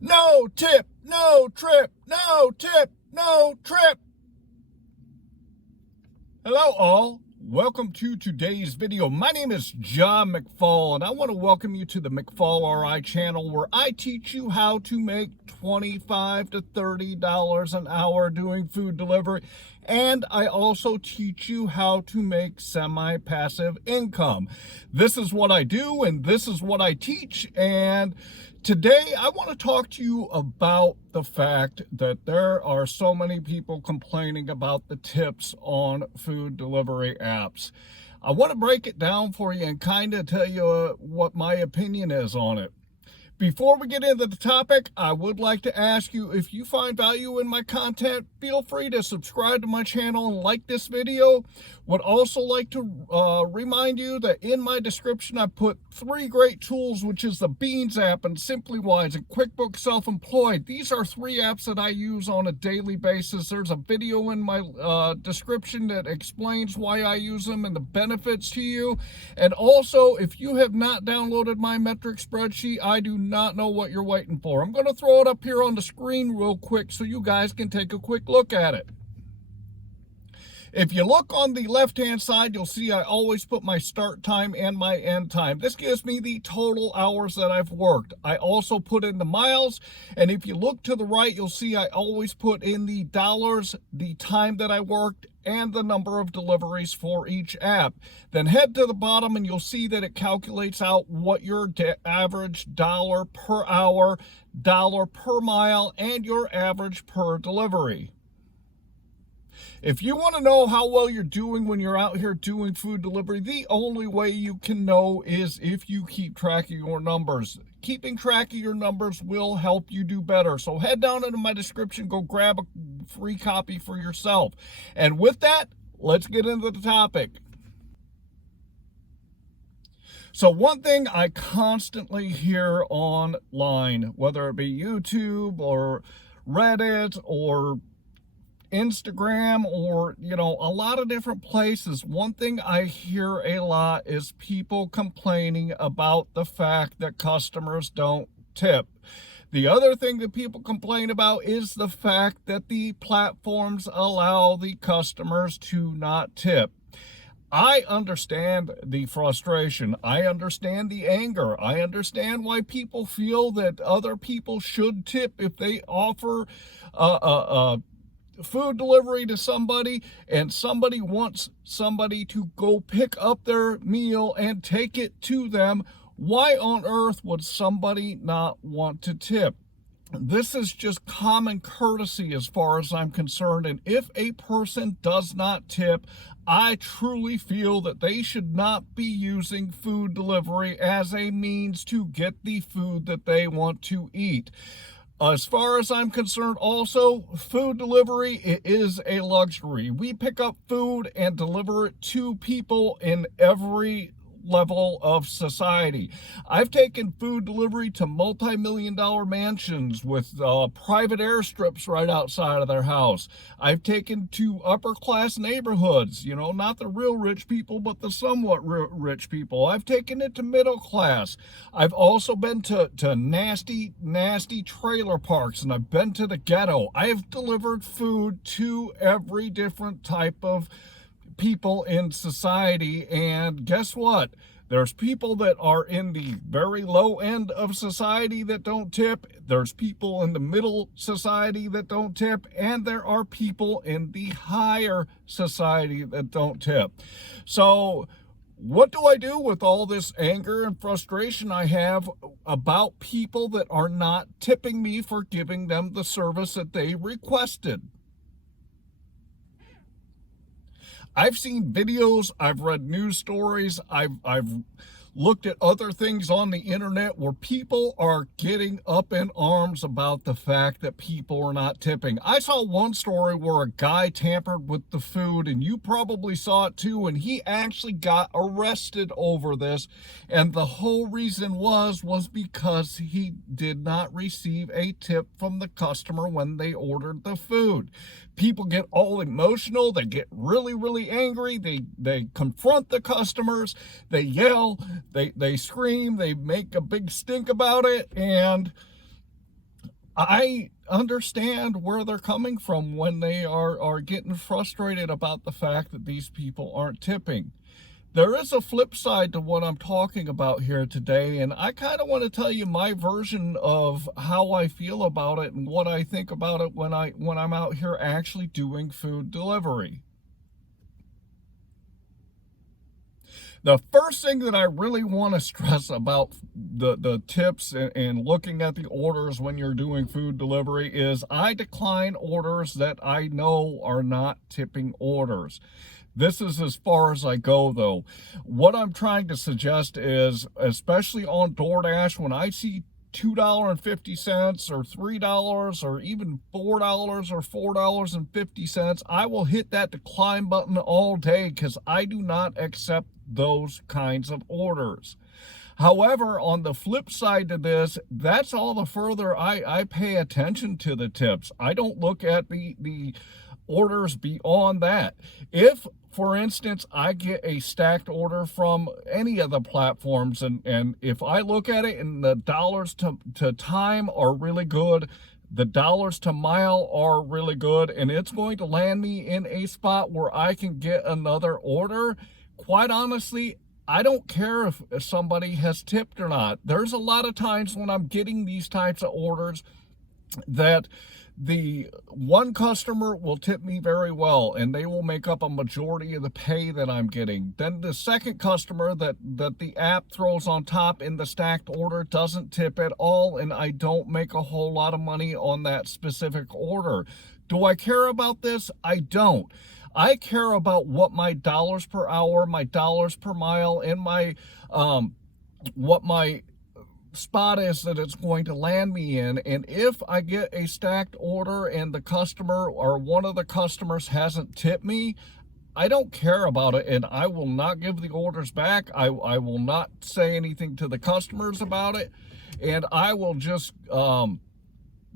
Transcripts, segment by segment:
No tip, no trip, no tip, no trip. Hello all, welcome to today's video. My name is John McFall and I want to welcome you to the McFallRI channel where I teach you how to make $25 to $30 an hour doing food delivery. And I also teach you how to make semi-passive income. This is what I do and this is what I teach. And today I want to talk to you about the fact that there are so many people complaining about the tips on food delivery apps. I want to break it down for you and kind of tell you what my opinion is on it. Before we get into the topic, I would like to ask you, if you find value in my content, feel free to subscribe to my channel and like this video. Would also like to remind you that in my description, I put 3 great tools, which is the Beans app and SimplyWise and QuickBooks Self-Employed. These are 3 apps that I use on a daily basis. There's a video in my description that explains why I use them and the benefits to you. And also, if you have not downloaded my metric spreadsheet, I do not know what you're waiting for. I'm going to throw it up here on the screen real quick so you guys can take a quick look at it. If you look on the left-hand side, you'll see I always put my start time and my end time. This gives me the total hours that I've worked. I also put in the miles, and if you look to the right, you'll see I always put in the dollars, the time that I worked, and the number of deliveries for each app. Then head to the bottom and you'll see that it calculates out what your average dollar per hour, dollar per mile, and your average per delivery. If you want to know how well you're doing when you're out here doing food delivery, the only way you can know is if you keep track of your numbers. Keeping track of your numbers will help you do better. So head down into my description, go grab a free copy for yourself. And with that, let's get into the topic. So one thing I constantly hear online, whether it be YouTube or Reddit or Instagram or, a lot of different places, one thing I hear a lot is people complaining about the fact that customers don't tip. The other thing that people complain about is the fact that the platforms allow the customers to not tip. I understand the frustration. I understand the anger. I understand why people feel that other people should tip if they offer food delivery to somebody and somebody wants somebody to go pick up their meal and take it to them. Why on earth would somebody not want to tip? This is just common courtesy as far as I'm concerned. And if a person does not tip, I truly feel that they should not be using food delivery as a means to get the food that they want to eat. As far as I'm concerned, also, food delivery, it is a luxury. We pick up food and deliver it to people in every level of society. I've taken food delivery to multi-million-dollar mansions with private airstrips right outside of their house. I've taken to upper-class neighborhoods, not the real rich people, but the somewhat rich people. I've taken it to middle class. I've also been to nasty, nasty trailer parks, and I've been to the ghetto. I have delivered food to every different type of people in society, and guess what? There's people that are in the very low end of society that don't tip. There's people in the middle society that don't tip, and there are people in the higher society that don't tip. So what do I do with all this anger and frustration I have about people that are not tipping me for giving them the service that they requested? I've seen videos, I've read news stories, I've looked at other things on the internet where people are getting up in arms about the fact that people are not tipping. I saw one story where a guy tampered with the food, and you probably saw it too, and he actually got arrested over this, and the whole reason was because he did not receive a tip from the customer when they ordered the food. People get all emotional, they get really, really angry, they confront the customers, they yell, they scream, they make a big stink about it, and I understand where they're coming from when they are getting frustrated about the fact that these people aren't tipping. There is a flip side to what I'm talking about here today, and I kind of want to tell you my version of how I feel about it and what I think about it when I'm out here actually doing food delivery. The first thing that I really want to stress about the tips and looking at the orders when you're doing food delivery is I decline orders that I know are not tipping orders. This is as far as I go, though. What I'm trying to suggest is, especially on DoorDash, when I see $2.50 or $3 or even $4 or $4.50, I will hit that decline button all day because I do not accept those kinds of orders. However, on the flip side to this, that's all the further I pay attention to the tips. I don't look at the orders beyond that. If, for instance, I get a stacked order from any of the platforms, and if I look at it and the dollars to time are really good, the dollars to mile are really good, and it's going to land me in a spot where I can get another order, quite honestly, I don't care if somebody has tipped or not. There's a lot of times when I'm getting these types of orders that the one customer will tip me very well and they will make up a majority of the pay that I'm getting. Then the second customer that the app throws on top in the stacked order doesn't tip at all, and I don't make a whole lot of money on that specific order. Do I care about this? I don't. I care about what my dollars per hour, my dollars per mile, and my what my spot is that it's going to land me in. And if I get a stacked order and the customer or one of the customers hasn't tipped me, I don't care about it, and I will not give the orders back. I will not say anything to the customers about it, and I will just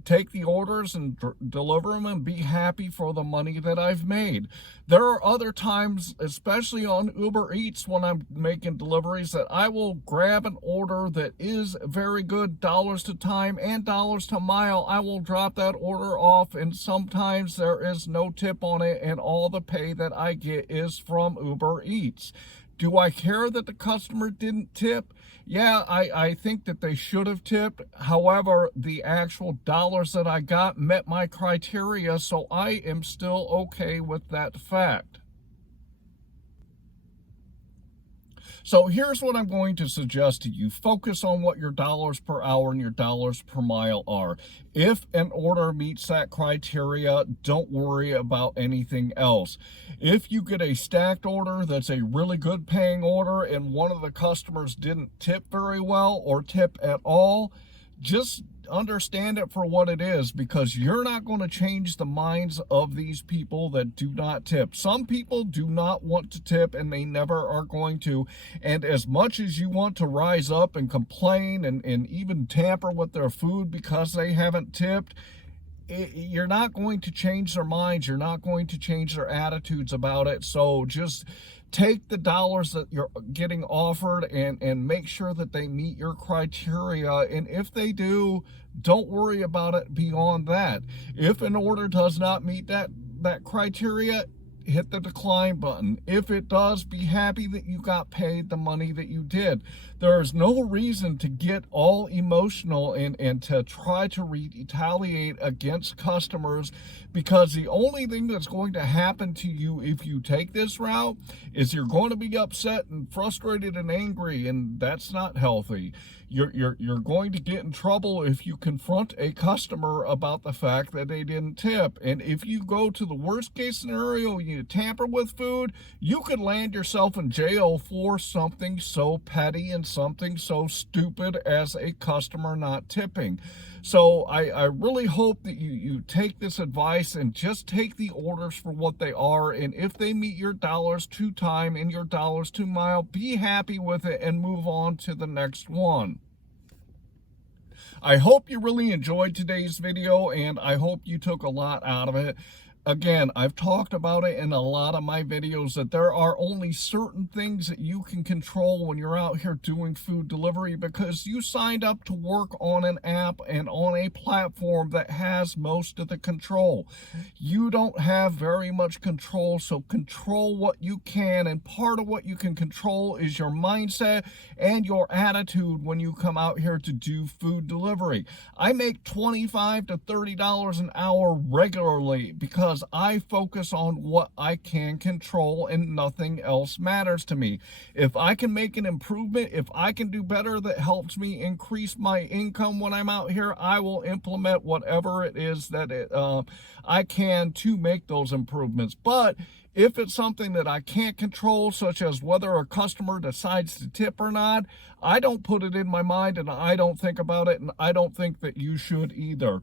take the orders and deliver them and be happy for the money that I've made. There are other times, especially on Uber Eats, when I'm making deliveries, that I will grab an order that is very good, dollars to time and dollars to mile. I will drop that order off, and sometimes there is no tip on it, and all the pay that I get is from Uber Eats. Do I care that the customer didn't tip? Yeah, I think that they should have tipped. However, the actual dollars that I got met my criteria, so I am still okay with that fact. So here's what I'm going to suggest to you. Focus on what your dollars per hour and your dollars per mile are. If an order meets that criteria, don't worry about anything else. If you get a stacked order that's a really good paying order and one of the customers didn't tip very well or tip at all, just understand it for what it is, because you're not going to change the minds of these people that do not tip. Some people do not want to tip, and they never are going to. And as much as you want to rise up and complain and even tamper with their food because they haven't tipped, you're not going to change their minds. You're not going to change their attitudes about it. So just take the dollars that you're getting offered and make sure that they meet your criteria. And if they do, don't worry about it beyond that. If an order does not meet that criteria, hit the decline button. If it does, be happy that you got paid the money that you did. There is no reason to get all emotional and to try to retaliate against customers, because the only thing that's going to happen to you if you take this route is you're going to be upset and frustrated and angry, and that's not healthy. You're going to get in trouble if you confront a customer about the fact that they didn't tip. And if you go to the worst case scenario, you tamper with food, you could land yourself in jail for something so petty and something so stupid as a customer not tipping. So I really hope that you take this advice and just take the orders for what they are. And if they meet your dollars to time and your dollars to mile, be happy with it and move on to the next one. I hope you really enjoyed today's video, and I hope you took a lot out of it. Again, I've talked about it in a lot of my videos that there are only certain things that you can control when you're out here doing food delivery, because you signed up to work on an app and on a platform that has most of the control. You don't have very much control, so control what you can, and part of what you can control is your mindset and your attitude when you come out here to do food delivery. I make $25 to $30 an hour regularly because I focus on what I can control and nothing else matters to me. If I can make an improvement, if I can do better that helps me increase my income when I'm out here, I will implement whatever it is that I can to make those improvements. But if it's something that I can't control, such as whether a customer decides to tip or not, I don't put it in my mind and I don't think about it, and I don't think that you should either.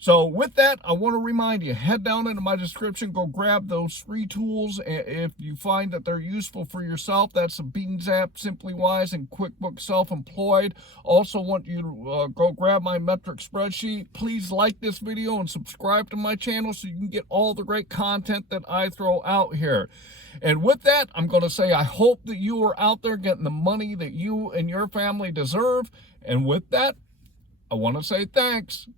So with that, I want to remind you, head down into my description, go grab those free tools. If you find that they're useful for yourself, that's the Beans app, SimplyWise, and QuickBooks Self-Employed. Also want you to go grab my metric spreadsheet. Please like this video and subscribe to my channel so you can get all the great content that I throw out here. And with that, I'm going to say I hope that you are out there getting the money that you and your family deserve. And with that, I want to say thanks.